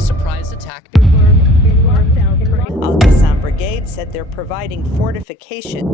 surprise attack. Al-Qassam Brigade said they're providing fortification.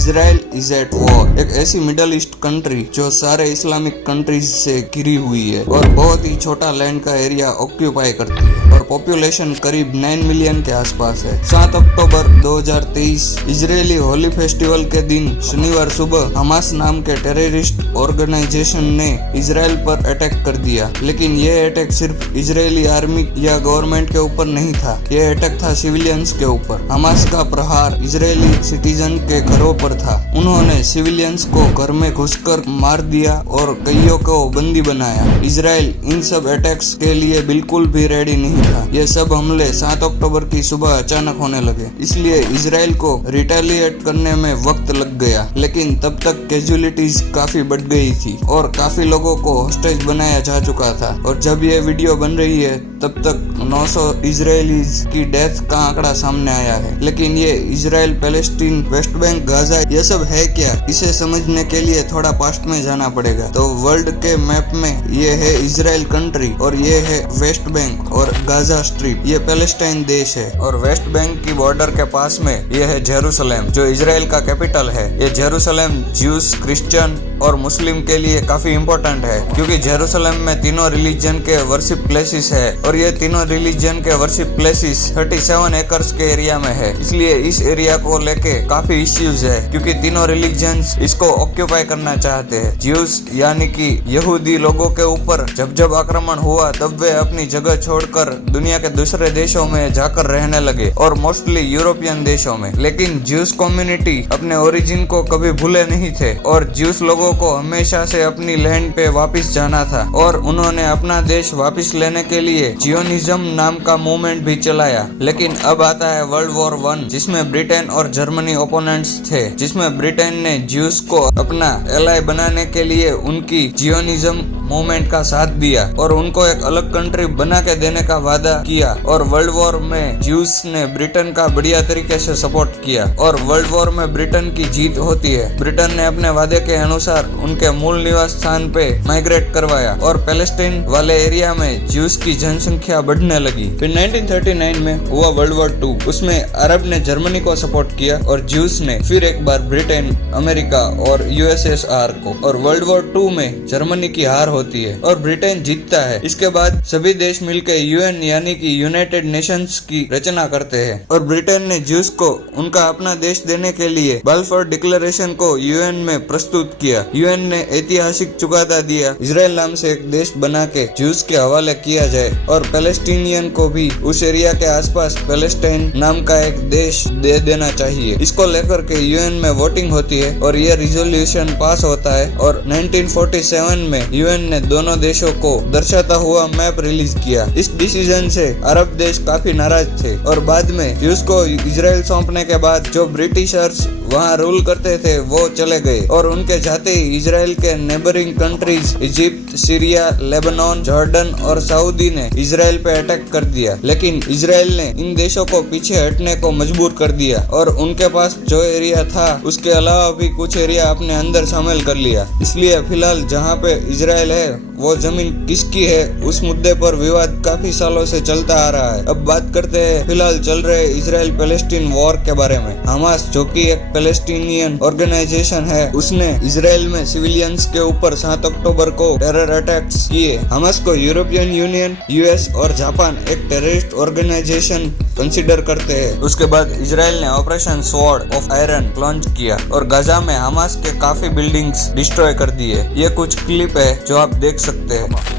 Israel is at war. एक ऐसी middle east country जो सारे Islamic countries से घिरी हुई है और बहुत ही छोटा लैंड का एरिया ऑक्यूपाई करती है और पॉपुलेशन करीब 9 मिलियन के आसपास है। 7 अक्टूबर 2023 इजरायली होली फेस्टिवल के दिन शनिवार सुबह हमास नाम के टेररिस्ट ऑर्गेनाइजेशन ने इजराइल पर अटैक कर दिया, लेकिन यह अटैक सिर्फ इजरायली आर्मी या गवर्नमेंट के ऊपर नहीं था, यह अटैक था सिविलियंस के ऊपर। हमास का प्रहार इजरायली सिटीजन के घरों पर था। उन्होंने सिविलियंस को घर में घुसकर मार दिया और कईयों को बंदी बनाया। इजराइल इन सब अटैक्स के लिए बिल्कुल भी रेडी नहीं था। ये सब हमले 7 अक्टूबर की सुबह अचानक होने लगे, इसलिए इजराइल को रिटेलिएट करने में वक्त लग गया, लेकिन तब तक कैजुअलिटीज काफी बढ़ गई थी और काफी लोगों को हॉस्टेज बनाया जा चुका था। और जब ये वीडियो बन रही है तब तक 900 इजरायलीज की डेथ का आंकड़ा सामने आया है। लेकिन ये Israel, Palestine, West Bank, Gaza, ये सब है क्या, इसे समझने के लिए थोड़ा पास्ट में जाना पड़ेगा। तो वर्ल्ड के मैप में ये है इजराइल कंट्री और ये है वेस्ट बैंक और गाजा स्ट्रिप, ये पैलेस्टाइन देश है। और वेस्ट बैंक की बॉर्डर के पास में ये है जेरूसलम जो इजराइल का कैपिटल है। ये जेरूसलम ज्यूस, क्रिश्चियन और मुस्लिम के लिए काफी इम्पोर्टेंट है, क्योंकि जेरूसलम में तीनों रिलीजन के वर्शिप प्लेसेस है और ये तीनों रिलीजन के वर्शिप प्लेसेस 37 एकर्स के एरिया में है। इसलिए इस एरिया को लेके काफी इश्यूज है, क्योंकि तीनों रिलीजन्स इसको ऑक्यूपाई करना चाहते हैं। ज्यूस यानी कि यहूदी लोगों के ऊपर जब जब आक्रमण हुआ तब वे अपनी जगह छोड़कर दुनिया के दूसरे देशों में जाकर रहने लगे और मोस्टली यूरोपियन देशों में। लेकिन ज्यूस कम्युनिटी अपने ओरिजिन को कभी भूले नहीं थे और ज्यूस लोगों को हमेशा से अपनी लैंड पे वापस जाना था और उन्होंने अपना देश वापस लेने के लिए जियोनिज्म नाम का मूवमेंट भी चलाया। लेकिन अब आता है वर्ल्ड वॉर 1, जिसमें ब्रिटेन और जर्मनी ओपोनेंट्स थे, जिसमें ब्रिटेन ने ज्यूस को अपना एलाई बनाने के लिए उनकी जियोनिज्म मूवमेंट का साथ दिया और उनको एक अलग कंट्री बना के देने का वादा किया। और वर्ल्ड वॉर में ज्यूस ने ब्रिटेन का बढ़िया तरीके से सपोर्ट किया और वर्ल्ड वॉर में ब्रिटेन की जीत होती है। ब्रिटेन ने अपने वादे के अनुसार उनके मूल निवास स्थान पे माइग्रेट करवाया और पैलेस्टीन वाले एरिया में ज्यूस की जनसंख्या बढ़ने लगी। फिर 1939 में हुआ वर्ल्ड वॉर 2, उसमें अरब ने जर्मनी को सपोर्ट किया और ज्यूस ने फिर एक बार ब्रिटेन, अमेरिका और यूएसएसआर को। और वर्ल्ड वॉर 2 में जर्मनी की हार होती है और ब्रिटेन जीतता है। इसके बाद सभी देश मिलकर यूएन यानी कि यूनाइटेड नेशंस की रचना करते हैं और ब्रिटेन ने ज्यूस को उनका अपना देश देने के लिए बाल्फोर डिक्लेरेशन को यूएन में प्रस्तुत किया। यूएन ने ऐतिहासिक चुकादा दिया, इजराइल नाम से एक देश बना के ज्यूस के हवाले किया जाए और पैलेस्टीनियन को भी उस एरिया के आसपास पैलेस्टाइन नाम का एक देश दे देना चाहिए। इसको लेकर के यूएन में वोटिंग होती है और यह रिजोल्यूशन पास होता है और 1947 में यूएन ने दोनों देशों को दर्शाता हुआ मैप रिलीज किया। इस डिसीजन से अरब देश काफी नाराज थे और बाद में ज्यूस को इजराइल सौंपने के बाद जो ब्रिटिशर्स वहां रूल करते थे वो चले गए और उनके जाते ही इजराइल के neighbouring countries Egypt, Syria, Lebanon, Jordan और सऊदी ने इजराइल पे अटैक कर दिया। लेकिन इजराइल ने इन देशों को पीछे हटने को मजबूर कर दिया और उनके पास जो एरिया था उसके अलावा भी कुछ एरिया अपने अंदर शामिल कर लिया। इसलिए फिलहाल जहाँ पे इजराइल है वो जमीन किसकी है उस मुद्दे पर विवाद काफी सालों से चलता आ रहा है। अब बात करते हैं फिलहाल चल रहे इजराइल पैलेस्टीन वॉर के बारे में। हमास जो कि एक पैलेस्टीनियन ऑर्गेनाइजेशन है, उसने इजराइल में सिविलियंस के ऊपर 7 अक्टूबर को टेरर अटैक्स किए। हमास को यूरोपियन यूनियन, यूएस और जापान एक टेररिस्ट ऑर्गेनाइजेशन कंसीडर करते हैं। उसके बाद इजराइल ने operation sword of iron launch किया और गाजा में हमास के काफी बिल्डिंग्स डिस्ट्रॉय कर दिए। ये कुछ क्लिप है जो आप देख सकते हैं।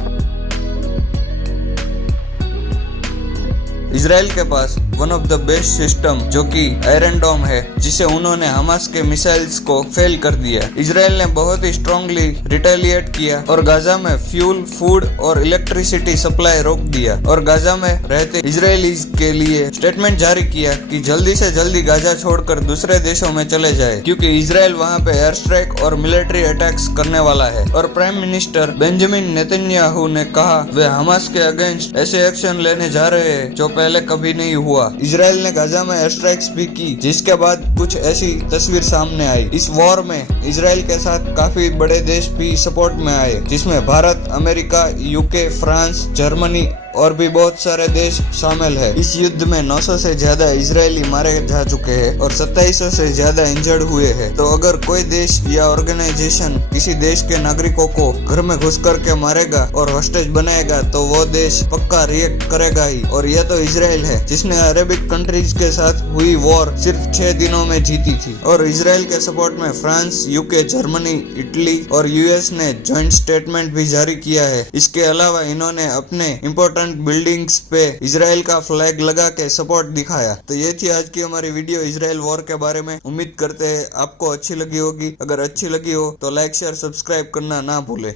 इजराइल के पास one of the best system जो कि आयरन डोम है, जिसे उन्होंने हमास के मिसाइल्स को फेल कर दिया। इजराइल ने बहुत ही स्ट्रांगली रिटेलिएट किया और गाजा में फ्यूल, फूड और इलेक्ट्रिसिटी सप्लाई रोक दिया और गाजा में रहते इजरायलीज के लिए स्टेटमेंट जारी किया कि जल्दी से जल्दी गाजा छोड़कर दूसरे देशों में चले जाए, क्योंकि इजराइल वहां पे एयर स्ट्राइक और मिलिट्री अटैक्स करने वाला है। और प्राइम मिनिस्टर बेंजामिन नेतन्याहू ने कहा वे हमास के अगेंस्ट ऐसे एक्शन लेने जा रहे हैं जो पहले कभी नहीं हुआ। इजराइल ने गाजा में एयर स्ट्राइक्स भी की, जिसके बाद कुछ ऐसी तस्वीर सामने आई। इस वॉर में इजराइल के साथ काफी बड़े देश भी सपोर्ट में आए, जिसमें Bharat, America, UK, France, Germany और भी बहुत सारे देश शामिल है। इस युद्ध में 900 से ज्यादा इजरायली मारे जा चुके हैं और 2700 से ज्यादा इंजर्ड हुए हैं। तो अगर कोई देश या ऑर्गेनाइजेशन किसी देश के नागरिकों को घर में घुस करके मारेगा और हॉस्टेज बनाएगा तो वो देश पक्का रिएक्ट करेगा ही। और यह तो इजराइल है जिसने अरेबिक कंट्रीज के साथ हुई वॉर सिर्फ 6 दिनों में जीती थी। और इजराइल के सपोर्ट में फ्रांस, यूके, जर्मनी, इटली और यूएस ने ज्वाइंट स्टेटमेंट भी जारी किया है। इसके अलावा इन्होंने अपने इम्पोर्टेंट बिल्डिंग्स पे इजराइल का फ्लैग लगा के सपोर्ट दिखाया। तो ये थी आज की हमारी वीडियो इजराइल वॉर के बारे में। उम्मीद करते हैं आपको अच्छी लगी होगी। अगर अच्छी लगी हो तो लाइक, शेयर, सब्सक्राइब करना ना भूले।